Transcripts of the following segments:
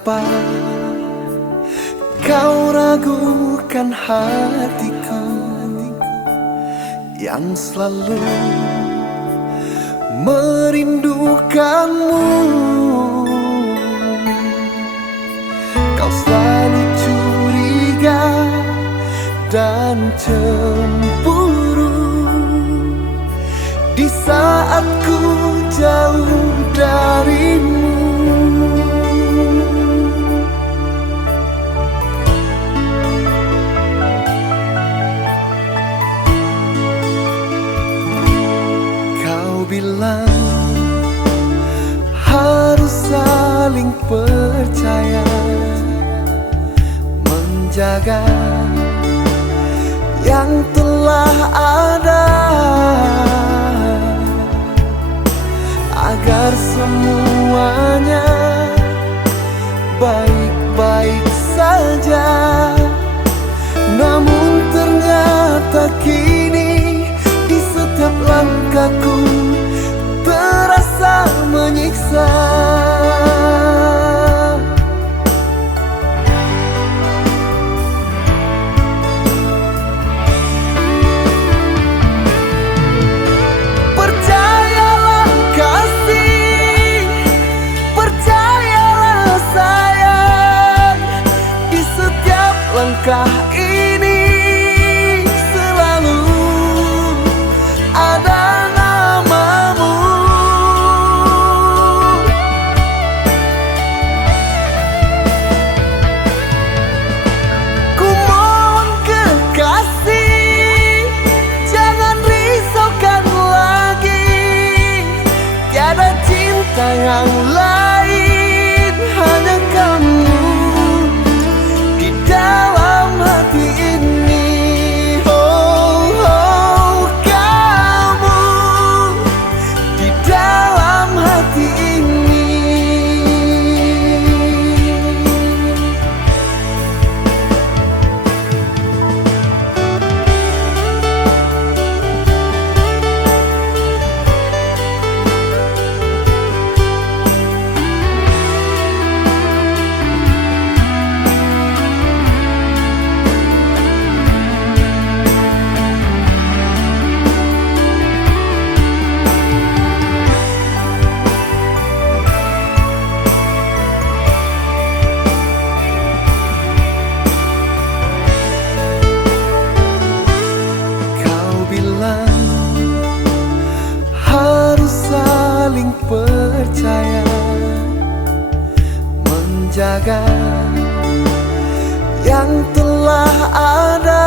Mengapa kau ragukan hatiku yang selalu merindukanmu? Kau selalu curiga dan cemburu di saat ku jauh darimu. Kau bilang harus saling percaya, menjaga yang telah ada, agar semuanya baik-baik saja. Namun ternyata kini di setiap langkahku terasa menyiksa. Langkah ini selalu ada namamu. Ku mohon kekasih, jangan risaukan lagi. Tiada cinta yang lain, hanya kamu dalam hati ini. Oh, oh, kamu di dalam hati ini. Percaya, menjaga yang telah ada,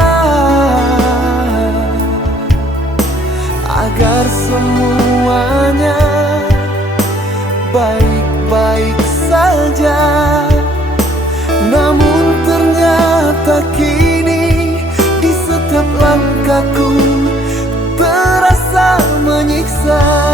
agar semuanya baik-baik saja. Namun ternyata kini di setiap langkahku terasa menyiksa.